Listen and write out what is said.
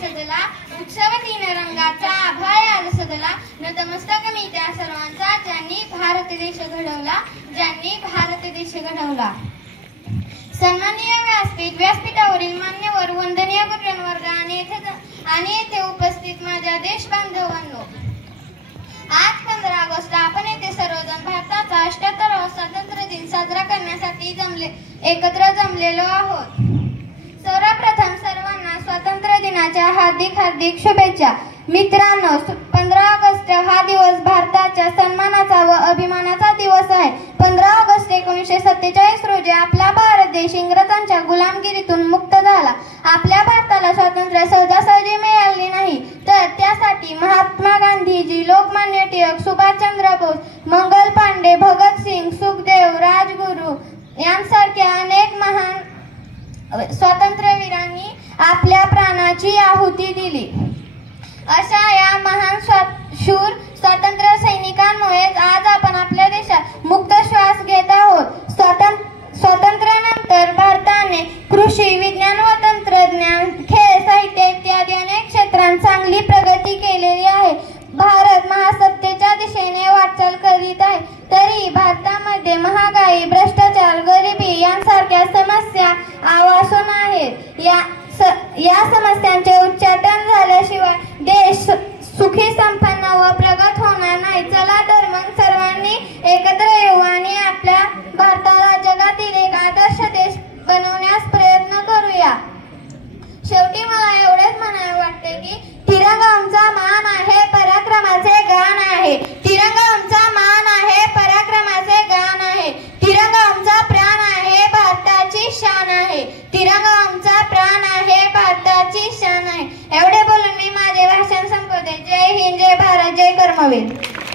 सजला, उत्सव तीन रंगाचा आभाळ आज सजला। नतमस्तक मी त्या सर्वांचा ज्यांनी भारत देश घडवला। सन्माननीय व्यासपीठावरील मान्यवर, वंदनीय गुरुजनवर्ग आणि येथे उपस्थित माझ्या देश बांधवांनो, आज 15 ऑगस्ट आपण येथे सर्वजण भारताचा 78वा स्वातंत्र्य दिन साजरा करण्यासाठी एकत्र जमलेलो आहोत। सर्वप्रथम सर्वांना स्वातंत्र्य दिनाच्या हार्दिक शुभेच्छा। मित्रांनो, 15 ऑगस्ट हा दिवस भारताच्या सन्मानाचा व अभिमानाचा दिवस आहे। 15 ऑगस्ट 1947 रोजी आपला भारत देश इंग्रजांच्या गुलामगिरीतून मुक्त झाला। आपल्या भारताला स्वातंत्र्य सहजासहजी मिळाले नाही, तर त्यासाठी महात्मा गांधीजी, लोकमान्य टिळक, सुभाषचंद्र बोस, मंगल पांडे, भगतसिंग, सुखदेव, राजगुरू यांसारख्या अनेक महान स्वातंत्र्यवीरांनी आपल्या प्राणाची आहुती दिली। अशा या महान शूर स्वातंत्र्य सैनिकांमुळेच आज आपण आपल्या देशात मुक्त श्वास घेत आहोत। स्वातंत्र्यानंतर भारताने कृषी, विज्ञान व तंत्रज्ञान, खेळ, साहित्य इत्यादी अनेक क्षेत्रांत चांगली प्रगती केलेली आहे। भारत महासत्तेच्या दिशेने वाटचाल करीत आहे, तरी भारतामध्ये महागाई, भ्रष्टाचार, गरिबी यांसारख्या समस्या आवासून आहेत। या समस्यांचे उच्चाटन झाल्याशिवाय देश सुखी, संपन्न व प्रगत होणार नाही। चला तर मग सर्वांनी एकत्र येऊ आणि आपल्या भारताला जगातील एक आदर्श देश बनवण्यास प्रयत्न करूया। शेवटी मला एवढेच म्हणावे वाटते की तिरंगा आमचा मान आहे, पराक्रमाचे गाण आहे। तिरंगा आमचा मान आहे, पराक्रमाचे गाण आहे। तिरंगा आमचा प्राण आहे, भारताची शान आहे। तिरंगा आमचा प्राण आहे, भारताची शान आहे। एवढे बोलून मी माझे भाषण संपवते। जय हिंद, जय भारत, जय कर्मवीर।